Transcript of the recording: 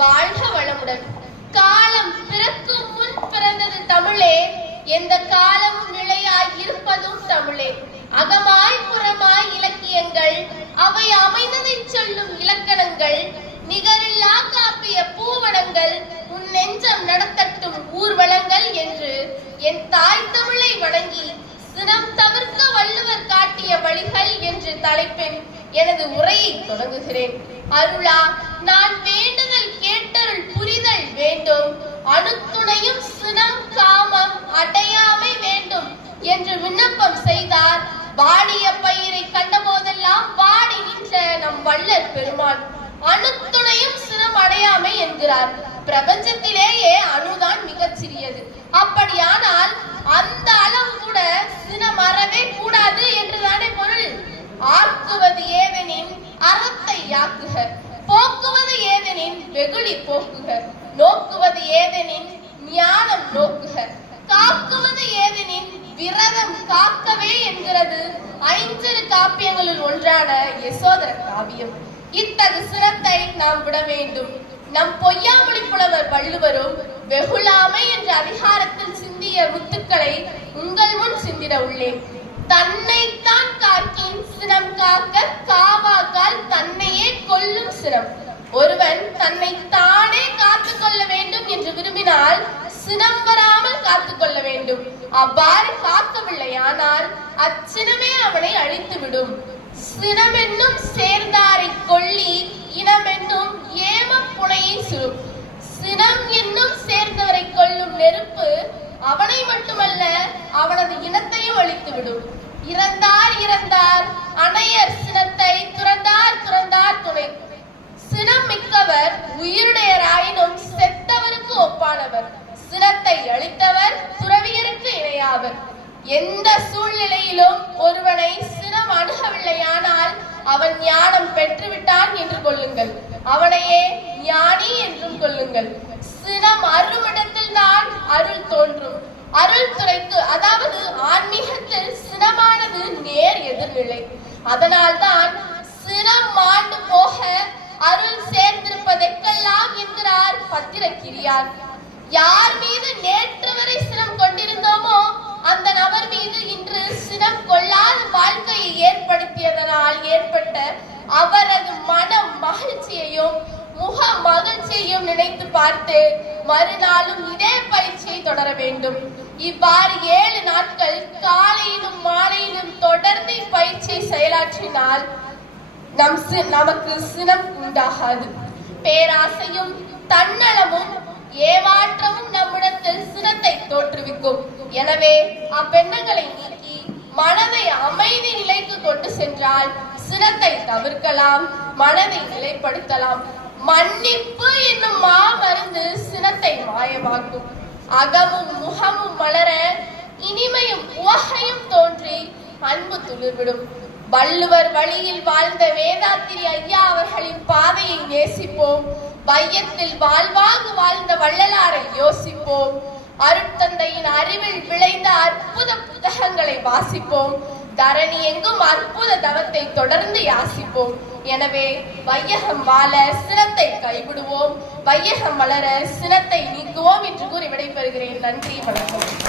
வாழ்க வளமுடன். காலம் பிறக்கும் முன் பிறந்தது தமிழே. எந்த காலமும் நிலையாய் இருப்பதும் தமிழே. அகமாய் புறமாய் இலக்கியங்கள் அவை அமைந்ததை சொல்லும் இலக்கணங்கள் நிகரில்லா காப்பிய பூவனங்கள் உன் நெஞ்சம் நடத்தட்டும் ஊர்வலங்கள் என்று என் தாய் தமிழை வணங்கி சினம் தவிர்க்க வள்ளுவர் காட்டிய வழிகள் என்று தலைப்பெண் எனது உரையை தொடங்குகிறேன். அருளா நான் வேண்டுதல் கேட்டருள் புரிதல் வேண்டும். அணுத்துணையும் சினம் காமம் அடையாமை வேண்டும் என்று விண்ணப்பம் செய்தார். வாடிய பயிரை கண்டபோதெல்லாம் வாடி நின்ற நம் வள்ளல் பெருமான் அணுத்துணையும் சினம் அடையாமை என்கிறார். பிரபஞ்சத்திலேயே அணுதான் மிகச் சிறியது. அப்படியானால் அந்த அளவு கூட சினம் அறவே கூடாது என்றுதானே பொருள்? ஆக்குவது போக்குக நோக்குவது ஏதெனின் ஞானம் நோக்குக. காக்குவது ஏதெனின் விரதம் காக்கவே என்கிறது. ஐஞ்சிறு காப்பியங்களில் ஒன்றான யசோதர காவியம். இத்தகு சிரத்தை நாம் விட வேண்டும். நம் பொய்யாமொழி புலவர் வள்ளுவரும் வெகுளாமை என்ற அதிகாரத்தில் சிந்திய முத்துக்களை உங்கள் முன் சிந்திட உள்ளேன். தன்னைத்தான் காக்கின் சினம் காக்க ஒருவன் தன்னை தானே காத்துக் கொள்ள வேண்டும் என்று விரும்பினால் சினம் வராமல் காத்துக் கொள்ள வேண்டும். அவ்வாறு காக்கவில்லையானால் அச்சினமே அவனை அழித்துவிடும். சினமென்னும் சேர்ந்தாரை கொள்ளி இனமென்னும் ஏம புனையை சுடும். சினம் என்னும் சேர்ந்தவரை கொல்லும் நெருப்பு அவனை மட்டுமல்ல அவனது இனத்தையும் அழித்துவிடும். இறந்தார் இறந்தார் அவர் உயிருடையராயினும் செத்தவருக்கு ஒப்பானவர் சினத்தை அளித்தவர் துறவியருக்கு இணையாவர் எந்த சூழ்நிலையிலும் ஒருவனை சினம் அணுகவில்லையானால் அவன் ஞானம் பெற்றுவிட்டான் என்று கொள்ளுங்கள். அவனையே ஞானி என்றும் கொள்ளுங்கள். சினம் அருமிடத்தில் தான் அருள் தோன்றும். அருள் துறைக்கு அதாவது ஆன்மீகத்தில் சினமானது நேர் எதிர்நிலை. அதனால்தான் சினம் மாண்டு போக அருள் சேர்ந்திருப்பதற்கெல்லாம் என்கிறார் பத்திரக்கிரியார். யார் மீது நேற்று வரை சினம் கொண்டிருந்தோமோ அந்த நபர் மீது இன்று சினம் கொள்ளாத வாழ்க்கையை ஏற்படுத்தியதனால் ஏற்பட்ட அவரது மன மகிழ்ச்சியையும் முக மகிழ்ச்சியையும் நினைத்து பார்த்து மறுநாளும் இதே பயிற்சியை தொடர வேண்டும். இவ்வாறு ஏழு நாட்கள் காலையிலும் மாலையிலும் தொடர்ந்து பயிற்சியை செயலாற்றினால் நம் சி- நமக்கு சினம் உண்டாகாது. பேராசையும் தன்னலமும் ஏமாற்றமும் நம்மிடத்தில் சினத்தை தோற்றுவிக்கும். எனவே அப்பெண்ணங்களை நீக்கி மனதை அமைதி நிலைக்கு கொண்டு சென்றால் சினத்தை தவிர்க்கலாம் மனதை நிலைப்படுத்தலாம். மன்னிப்பு என்னும் மா மருந்து சினத்தை மாயமாக்கும். அகமும் முகமும் மலர இனிமையும் உவகையும் தோன்றி அன்பு துளிர்விடும். வள்ளுவர் வழியில் வாழ்ந்த வேதாத்திரி ஐயா அவர்களின் பாதையை நேசிப்போம். வையத்தில் வாழ்வாங்கு வாழ்ந்த வள்ளலாரை யோசிப்போம். அருட்தந்தையின் அறிவில் விளைந்த அற்புத புத்தகங்களை வாசிப்போம். தரணி எங்கும் அற்புத தவத்தை தொடர்ந்து யாசிப்போம். எனவே வையகம் வாழ சினத்தை கைவிடுவோம். வையகம் வளர சினத்தை நீக்குவோம் என்று கூறி விடைபெறுகிறேன். நன்றி வணக்கம்.